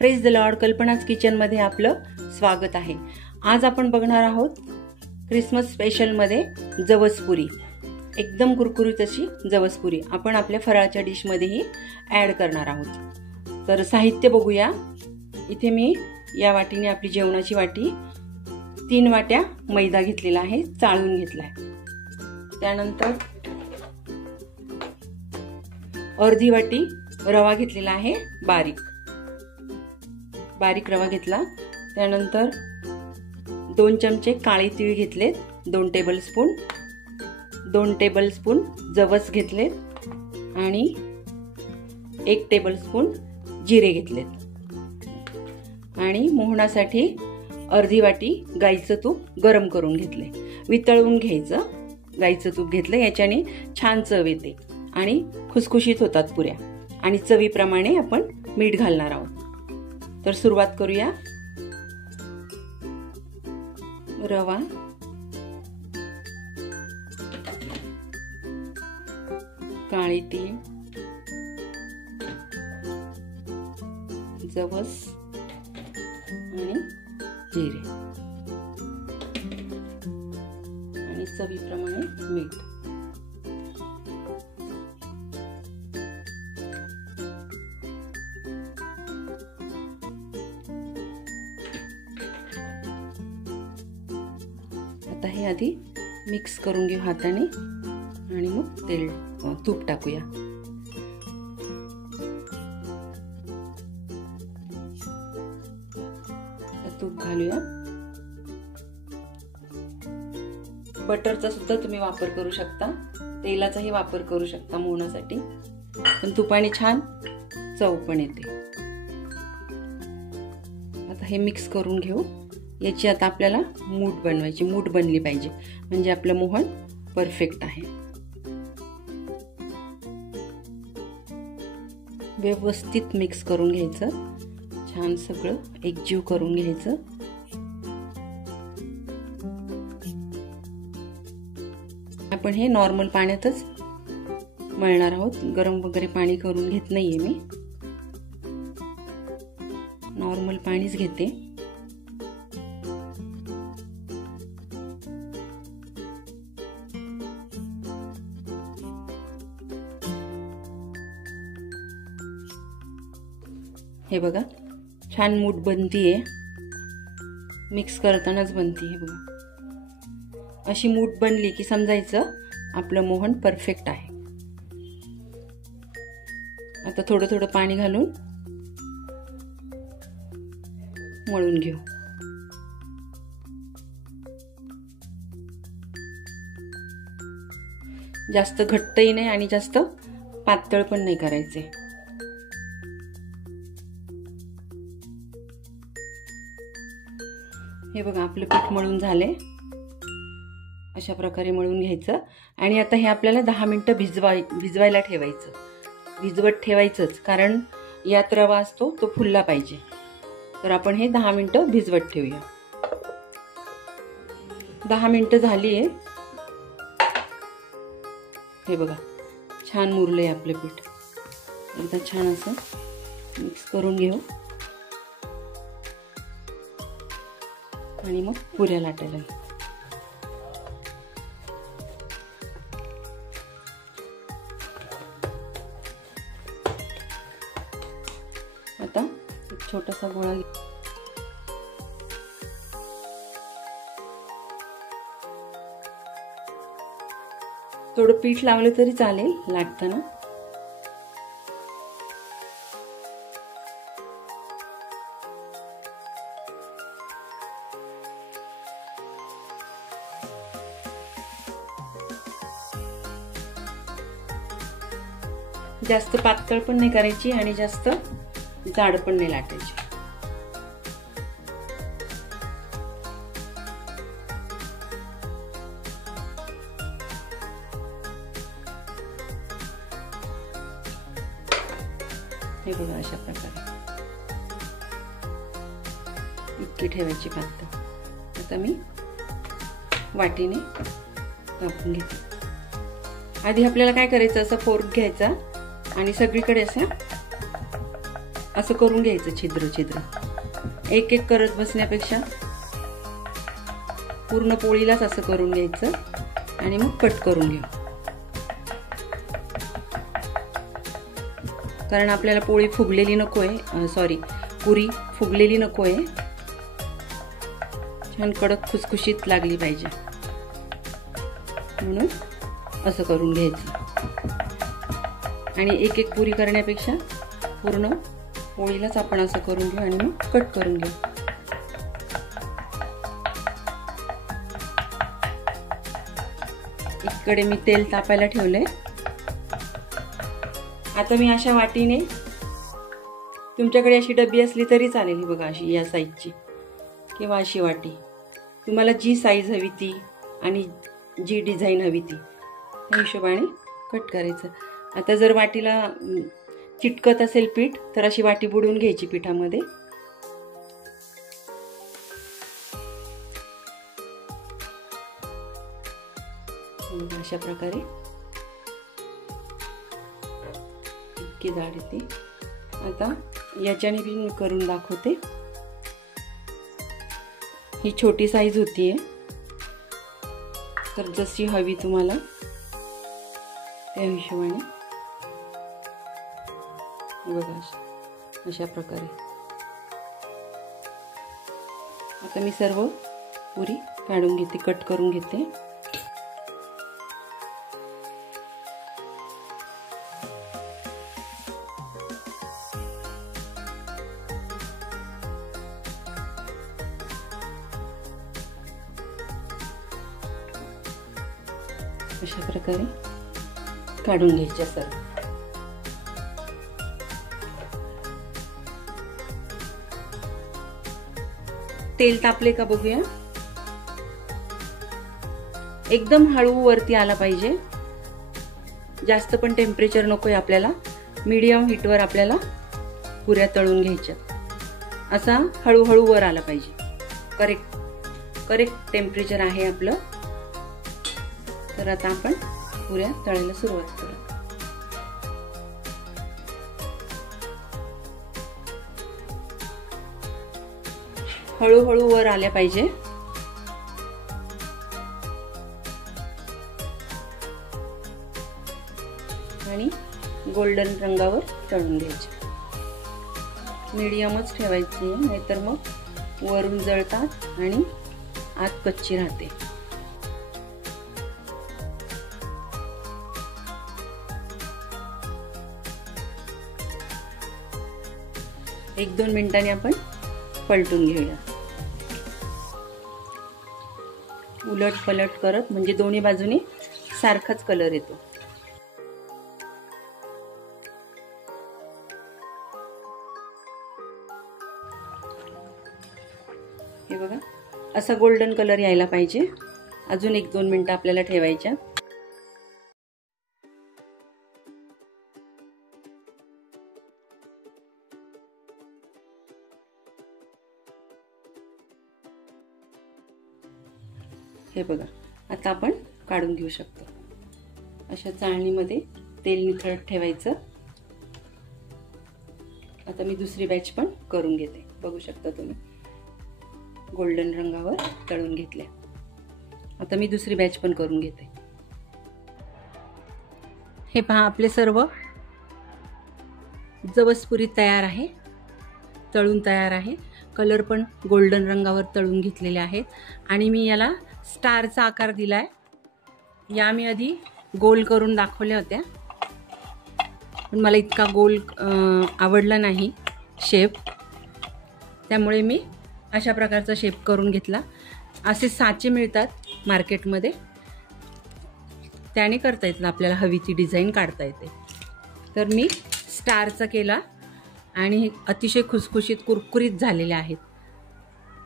Praise the Lord. कल्पनाच kitchen मध्ये आपलं स्वागत आहे. आज आपण बघणार आहोत क्रिसमस स्पेशल मध्ये जवसपुरी. एकदम कुरकुरीत अशी जवसपुरी आपण आपल्या फराळाच्या डिश मध्येही ऍड करणार आहोत. तर साहित्य बघूया. इथे मी या वाटीने आपली जेवणाची वाटी 3 वाट्या मैदा घेतलेला आहे, चाळून घेतलाय. त्यानंतर अर्धी वाटी रवा घेतलेला आहे, बारीक रवा घेतला. त्यानंतर 2 चमचे काळे तीळ घेतलेत, 2 टेबलस्पून जवस घेतलेत आणि 1 टेबलस्पून जिरे घेतलेत आणि मोहनासाठी अर्धी वाटी गाईचं तूप गरम करून घेतले. वितळवून घ्यायचं. गाईचं तूप घेतलं, याच्याने छान चव येते आणि खुसखुशीत होतात पुऱ्या. आणि चवीप्रमाणे आपण मीठ घालणार आहोत. तर सुरुवात करूया. रवा, काळे तीळ, जवस आणि जिरे आणि चवीप्रमाणे मीठ. आता हे आधी मिक्स करून घेऊ हाताने आणि मग तूप टाकूया. तूप घालूया. बटरचा सुद्धा तुम्ही वापर करू शकता, तेलाचाही वापर करू शकता मोहनासाठी, पण तुपाने छान चव पण येते. आता हे मिक्स करून घेऊ. याची आता आपल्याला मूठ बनवायची. मूठ बनली पाहिजे म्हणजे आपलं मोहन परफेक्ट आहे. व्यवस्थित मिक्स करून घ्यायचं. छान सगळं एकजीव करून घ्यायचं. आपण हे नॉर्मल पाण्यातच मळणार आहोत. गरम वगैरे पाणी करून घेत नाहीये मी, नॉर्मल पाणीच घेते. हे बघा छान मूठ बनतीये. मिक्स करतानाच बनती. हे बघा अशी मूठ बनली की समजायचं आपलं मोहन परफेक्ट आहे. आता थोडं थोडं पाणी घालून मळून घेऊ. जास्त घट्टही नाही आणि जास्त पातळ पण नाही करायचे. हे बघा आपलं पीठ मळून झाले. अशा प्रकारे मळून घ्यायचं आणि आता हे आपल्याला 10 मिनिटं भिजवायला ठेवायचं. भिजवत ठेवायचंच, कारण यात रवा असतो तो फुलला पाहिजे. तर आपण हे 10 मिनिटं भिजवत ठेवूया. 10 मिनिटं झाली आहे. हे बघा छान मुरलंय आपलं पीठ. एकदा छान असं मिक्स करून घेऊ आणि मग पुऱ्या लाटायला. आता एक छोटासा गोळा थोडं पीठ लावलं तरी चालेल लाटताना. जास्त पातळ पण नाही करायची आणि जास्त जाड पण नाही लाटायची. हे बघा अशा प्रकारे इतकी ठेवायची पातळ. आता मी वाटीने कापून घेते. आधी आपल्याला काय करायचं, असं फोर्क घ्यायचा आणि सगळीकडे असं असं करून घ्यायचं छिद्र छिद्र. एक एक करत बसण्यापेक्षा पूर्ण पोळीलाच असं करून घ्यायचं आणि मग कट करून घेऊ. कारण आपल्याला पोळी फुगलेली नकोय, पुरी फुगलेली नकोय, छान कडक खुसखुशीत लागली पाहिजे, म्हणून असं करून घ्यायचं. आणि एक एक पुरी करण्यापेक्षा पूर्ण पोळीलाच आपण असं करून घेऊ आणि मग कट करून घेऊ. इकडे मी तेल तापायला ठेवलंय. आता मी अशा वाटीने, तुमच्याकडे अशी डबी असली तरी चालेल, बघा अशी या साईजची किंवा अशी वाटी, तुम्हाला जी साईज हवी ती आणि जी डिझाईन हवी ती त्या हिशोबाने कट करायचं. आता जर वाटीला चिटकत असेल पीठ तर अशी वाटी बुडवून घ्यायची पिठामध्ये. अशा प्रकारे इतकी जाड येते. आता याच्याने बी मी करून दाखवते. ही छोटी साईज होतीये, तर जशी हवी तुम्हाला त्या हिशोबाने बघा अशा प्रकारे. आता मी सर्व पुरी काढून घेते, कट करून घेते. अशा प्रकारे काढून घ्यायच्या सर्व. तेल तापले का बघूया. एकदम हळू वरती आला पाहिजे, जास्त पण टेम्परेचर नकोय आपल्याला. मीडियम हीटवर आपल्याला पुऱ्या तळून घ्यायच्या. असा हळूहळू वर आला पाहिजे. करेक्ट टेम्परेचर आहे आपलं. तर आता आपण पुऱ्या तळायला सुरुवात करू. हळूहळू वर आल्या पाहिजे. आणि गोल्डन रंगावर तळून घ्यायचे. मीडियमच ठेवायची, नाहीतर मग वरून जळतात आणि आत कच्ची राहते. एक दोन मिनिटांनी आपण पलटून घेऊया, उलट पलट करत, म्हणजे दोन्ही बाजूनी सारखाच कलर येतो. हे बघा असा गोल्डन कलर यायला पाहिजे. अजून एक दोन मिनिटं आपल्याला ठेवायच्या. हे बघा आता आपण काढून घेऊ शकतो. अशा चाळणीमध्ये तेल निथळत ठेवायचं. आता मी दुसरी बॅच पण करून घेते. बघू शकता तुम्ही गोल्डन रंगावर तळून घेतल्या. आता मी दुसरी बॅच पण करून घेते. हे पहा आपले सर्व जवसपुरी तयार आहे, तळून तयार आहे. कलर पण गोल्डन रंगावर तळून घेतलेले आहेत. आणि मी याला स्टारचा आकार दिलाय. या मी आधी गोल करून दाखवल्या होत्या, पण मला इतका गोल आवडला नाही शेप, त्यामुळे मी अशा प्रकारचा शेप करून घेतला. असे साचे मिळतात मार्केटमध्ये, त्याने करता येतं, आपल्याला हवी ती डिझाईन काढता येते. तर मी स्टारचा केला आणि अतिशय खुसखुशीत कुरकुरीत झालेले आहेत.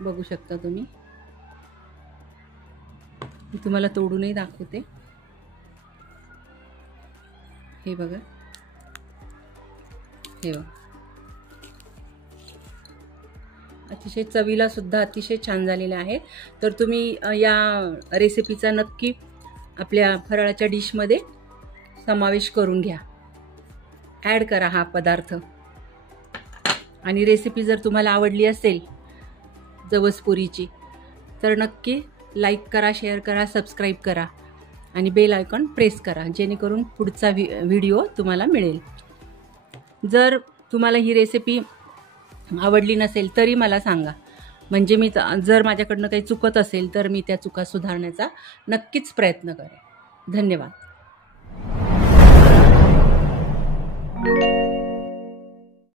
बघू शकता तुम्ही. मी तुम्हाला तोडूनही दाखवते. हे बघा, हे बघा, अतिशय चवीला सुद्धा अतिशय छान झालेले आहे. तर तुम्ही या रेसिपीचा नक्की आपल्या फराळाच्या डिशमध्ये समावेश करून घ्या. ॲड करा हा पदार्थ. आणि रेसिपी जर तुम्हाला आवडली असेल जवसपुरीची तर नक्की लाईक करा, शेअर करा, सबस्क्राईब करा आणि बेल आयकॉन प्रेस करा, जेणेकरून पुढचा व्हिडिओ तुम्हाला मिळेल. जर तुम्हाला ही रेसिपी आवडली नसेल तरी मला सांगा, म्हणजे मी जर माझ्याकडनं काही चुकत असेल तर मी त्या चुका सुधारण्याचा नक्कीच प्रयत्न करेन. धन्यवाद.